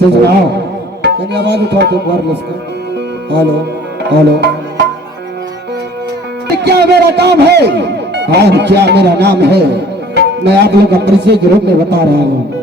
सजनाओ कहीं आवाज उठाओ तुम वायरलेस का। हेलो हेलो, क्या मेरा काम है? हाँ, क्या मेरा नाम है? मैं आप लोग का परिचय के रूप में बता रहा हूँ।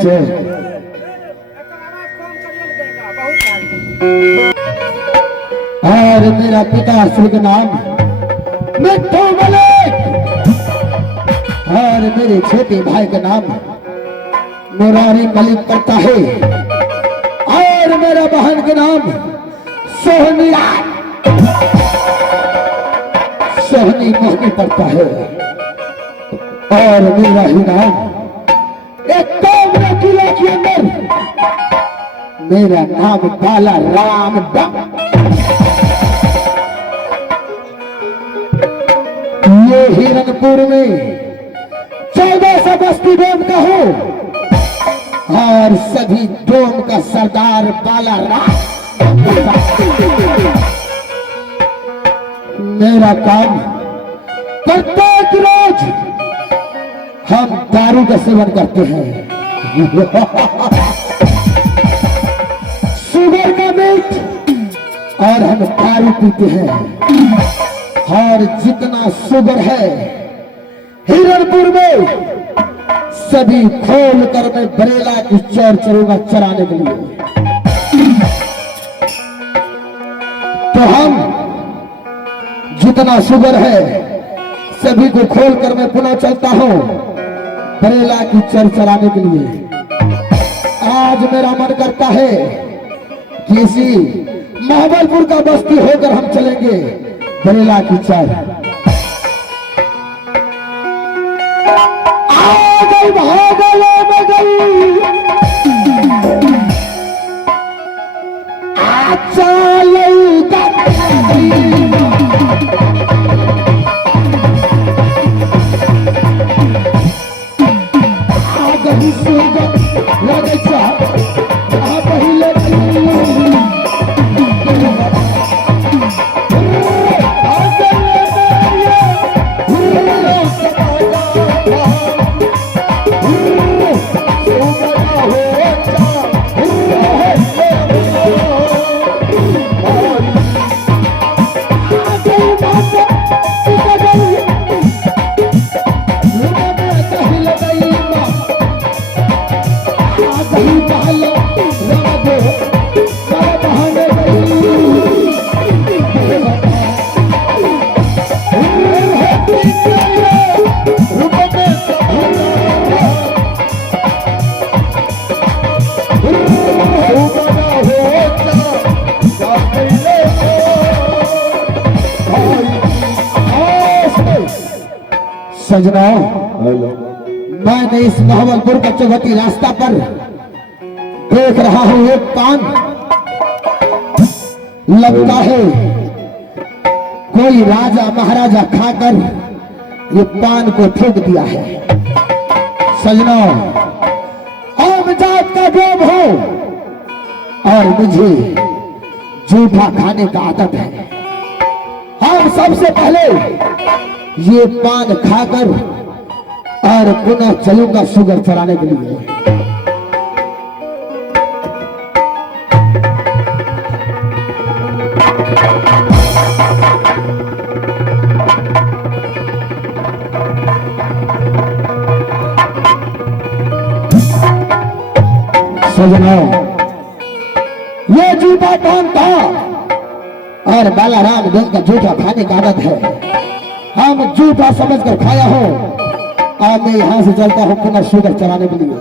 छे और मेरा पिता श्री का नाम मिट्टू मलिक और मेरे छोटे भाई का नाम मुरारी मलिक पड़ता है और मेरा बहन का नाम सोहनी सोहनी मोहनी पड़ता है और मेरा ही नाम एक कामरा किला के अंदर मेरा नाम बाला राम डम। ये हिरनपुर में 1400 बस्ती डोम का हो और सभी डोम का सरदार बाला राम। मेरा काम प्रत्येक रोज हम दारू का सेवन करते हैं शुगर का मीट और हम दारू पीते हैं और जितना शुगर है हिरनपुर में सभी खोल कर मैं बरेला की चौर चलूंगा चराने के लिए। तो हम जितना शुगर है सभी को खोल कर मैं पुनः चलता हूं बरेला की चर चराने के लिए। आज मेरा मन करता है कि इसी महाबलपुर का बस्ती होकर हम चलेंगे बरेला की चर। आ गई भागले में गई सजना, मैंने इस महाबलपुर का चौहती रास्ता पर देख रहा हूं एक पान। लगता है कोई राजा महाराजा खाकर ये पान को थूक दिया है। सजना, हम जात का डोम हो और मुझे जूठा खाने का आदत है। हम सबसे पहले ये पान खाकर और पुनः चलूंगा शुगर चलाने के लिए। सजनों, ये जूठा पान था और बालाराम दिन का जूठा खाने का आदत है। हम जूठा समझकर खाया हो और मैं यहां से चलता हूं पुनः शुगर चलाने के लिए।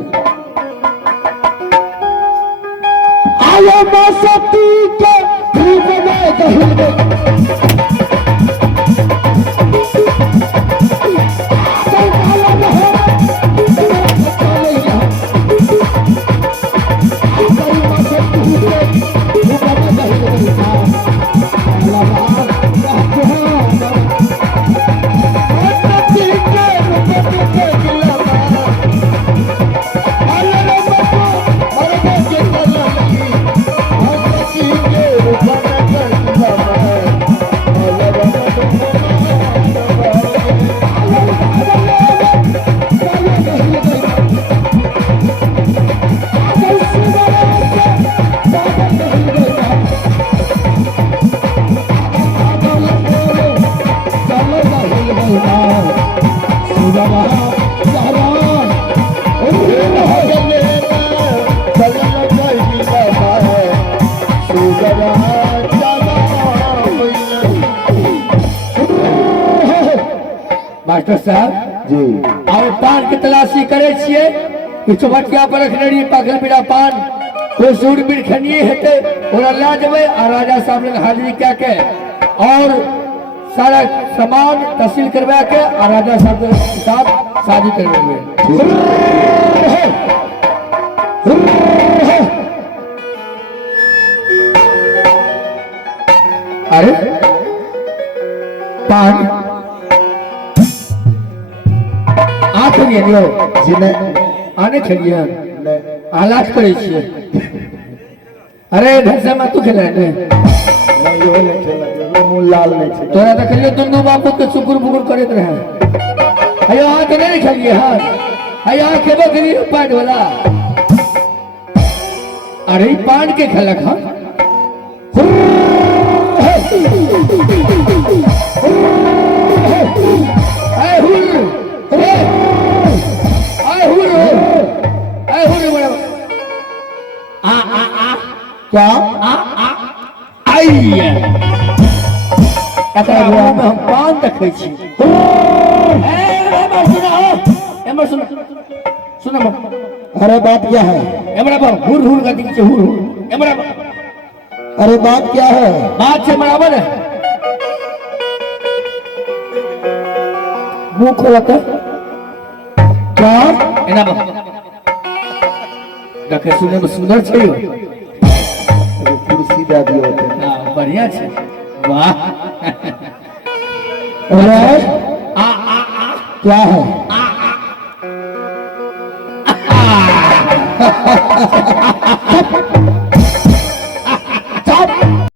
आयो मां सती के रूप में कहीं मास्टर साहब जी आब पान के तलाशी करे छिए कि चौबटिया पर रखने रही पाकल बिना पान वो सूरबीर खनिए हेते ओरा ला जबे आ राजा साहब ने हाजिरी क्या के और सारा सामान तहसील करवा के आ राजा साहब के साथ शादी करवेंगे। अरे पान आ खलिए लियो जी ने आने खलिए ने आलाज करे छिए। अरे घर से मत तू खेले ने यो ने खेला मुंह लाल नहीं खेला तोरा देखलियो दुनू बापू के सुकुर बुकुर करत रहे अयो आ के नहीं खलिए हां अयो आ खेबो करी पान वाला। अरे पान के खलक हां आए हुर बड़ा आ क्या आइए एकरा मुंह में हम पान देखै छी। सुनो अरे बात क्या है एमरा बा हुर हुर का दिख हुर हुर एमरा अरे बात क्या है बात से बराबर है मुंह खोलता क्या एना बा देखे सुने में सुंदर छै यो कुर्सी दे दियो होते हां बढ़िया छै वाह अरे आ क्या है